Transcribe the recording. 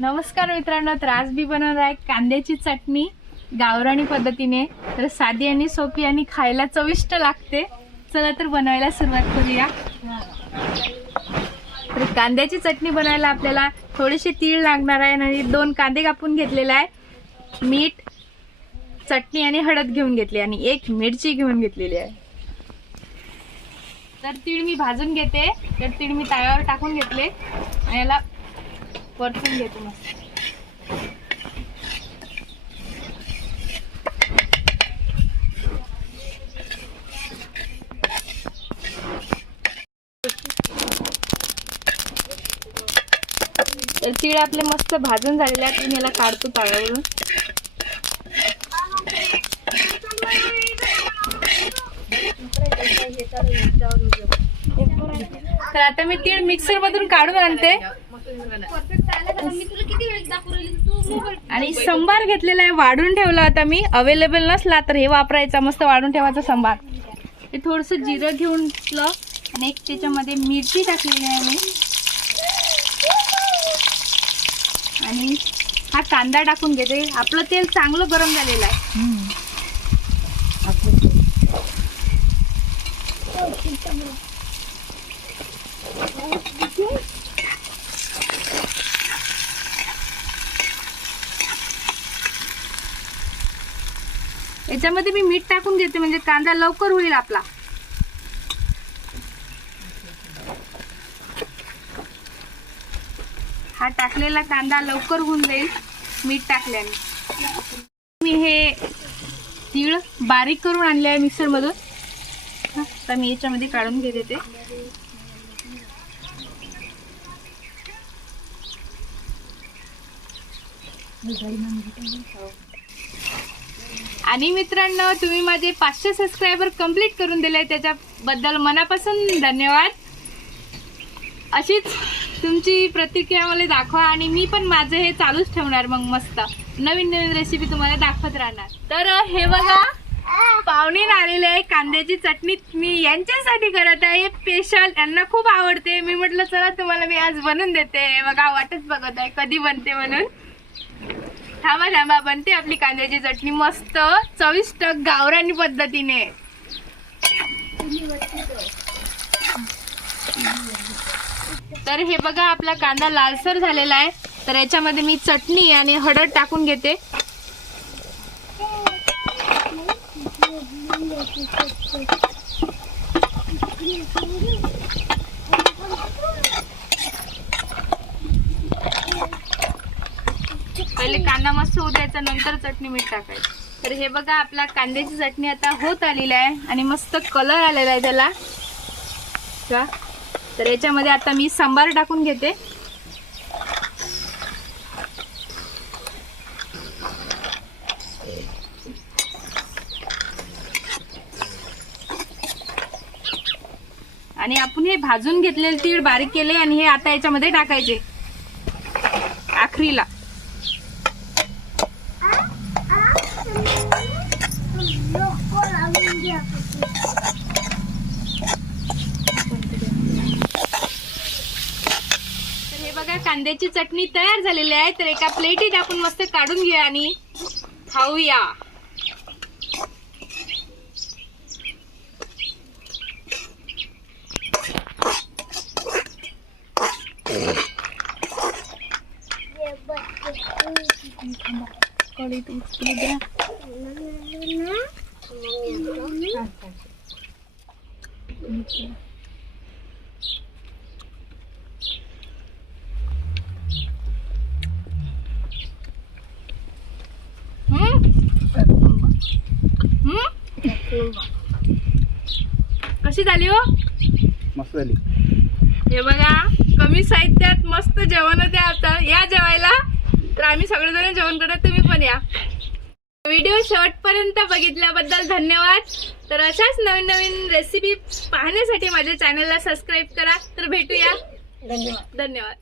नमस्कार मित्रांनो त्रास बी बनवणार आहे कांद्याची चटणी गावराणी पद्धतीने. तर साधी आणि सोपी आणि खायला चविष्ट लागते. चला तर बनवायला सुरुवात करूया. तर कांद्याची चटणी बनवायला आपल्याला थोडेसे तीळ लागणार आहे आणि दोन कांदे कापून घेतलेले आहे. मीठ चटणी आणि हळद घेऊन घेतली आणि एक मिरची घेऊन घेतलेली आहे. तर तीळ मी भाजून घेते. तर तीळ मी तव्यावर टाकून घेतले. आणि याला परतून घेतो मस्त. तर तीळ आपले मस्त भाजून झालेले आहेत. मी याला काढतो तव्यावरून तर आता मी तीळ मिक्सर मधून काढून आणते. आणि संभार घेतलेला आहे वाढून ठेवला होता मी. अवेलेबल नसला तर हे वापरायचा मस्त वाढून ठेवायचा संभार हे थोडस जिरं घेऊन आणि एक त्याच्यामध्ये मिरची टाकलेली आहे मी. आणि हा कांदा टाकून घेते. आपलं तेल चांगलं गरम झालेलं आहे. याच्यामध्ये मी मीठ टाकून घेते म्हणजे कांदा लवकर होईल आपला. हा टाकलेला कांदा लवकर होऊन जाईल मीठ टाकल्याने. मी हे तीळ बारीक करून आणले आहे मिक्सरमधून. आता मी याच्यामध्ये काढून घेते ते आणि मित्रांनो तुम्ही माझे पाचशे सबस्क्रायबर कंप्लीट करून दिले त्याच्याबद्दल मनापासून धन्यवाद. अशीच तुमची प्रतिक्रिया मला दाखवा आणि मी पण माझं हे चालूच ठेवणार मग मस्त. नवीन नवीन रेसिपी तुम्हाला दाखवत राहणार. तर हे बघा पाहुणे आलेले आहे कांद्याची चटणी मी यांच्यासाठी करत आहे. स्पेशल यांना खूप आवडते. मी म्हटलं चला तुम्हाला मी आज बनवून देते. बघा वाटच बघत आहे कधी बनते म्हणून. थांबा थांबा. बनते आपली कांद्याची चटणी. मस्त चविष्ट गावरानी पद्धतीने. तर हे बघा आपला कांदा लालसर झालेला आहे. तर याच्यामध्ये मी चटणी आणि हळद टाकून घेते पहिले कांदा मस्त होऊ द्यायचं नंतर चटणी मीठ टाकायचं. तर हे बघा आपला कांद्याची चटणी आता होत आलेली आहे आणि मस्त कलर आलेला आहे त्याला. का तर याच्यामध्ये आता मी सांबार टाकून घेते. आणि आपण हे भाजून घेतलेले तीळ बारीक केले आणि हे आता याच्यामध्ये टाकायचे. आखरीला तर हे बघा कांद्याची चटणी तयार झालेली आहे. तर एका प्लेटीत आपण मस्त काढून घेऊया आणि खाऊया. हम्म? कशी झाली हो? मस्त झाली. हे बघा कमी साहित्यात मस्त जेवण होते आता. या जेवायला तर आम्ही सगळेजण जेवण करत तुम्ही पण या. व्हिडिओ शेवटपर्यंत बघितल्याबद्दल धन्यवाद. तर अशाच नवीन नवीन रेसिपी पाहण्यासाठी माझ्या चॅनलला सबस्क्राईब करा. तर भेटूया. धन्यवाद. धन्यवाद.